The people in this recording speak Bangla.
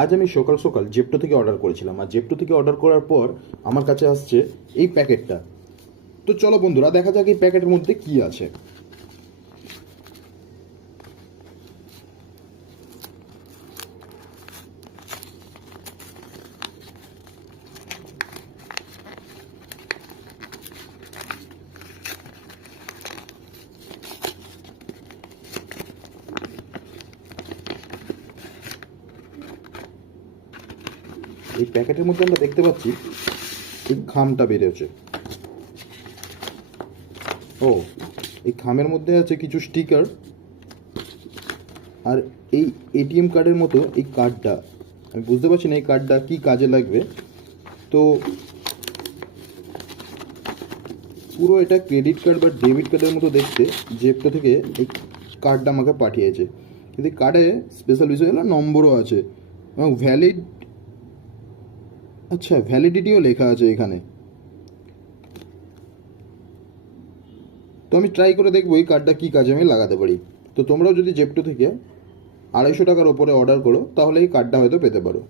আজ আমি সকাল সকাল জেপ্টো থেকে অর্ডার করেছিলাম, আর জেপ্টো থেকে অর্ডার করার পর আমার কাছে আসছে এই প্যাকেটটা। তো চলো বন্ধুরা, দেখা যাক এই প্যাকেটের মধ্যে কি আছে। এই প্যাকেটের মধ্যে আমরা দেখতে পাচ্ছি এই খামটা বেরোচ্ছে। ও, এই খামের মধ্যে আছে কিছু স্টিকার, আর এই এটিএম কার্ডের মতো এই কার্ডটা, আমি বুঝতে পারছি না এই কার্ডটা কি কাজে লাগবে। তো পুরো এটা ক্রেডিট কার্ড বা ডেবিট কার্ডের মতো দেখতে। জেপ্টো থেকে এই কার্ডটা আমাকে পাঠিয়েছে, কিন্তু এই কার্ডে স্পেশাল বিষয় হলো নম্বরও আছে এবং ভ্যালিড, আচ্ছা ভ্যালিডিটিও লেখা আছে এখানে। তো আমি ট্রাই করে দেখবো এই কার্ডটা কী কাজে আমি লাগাতে পারি। তো তোমরাও যদি জেপ্টো থেকে 250 টাকার ওপরে অর্ডার করো তাহলে এই কার্ডটা হয়তো পেতে পারো।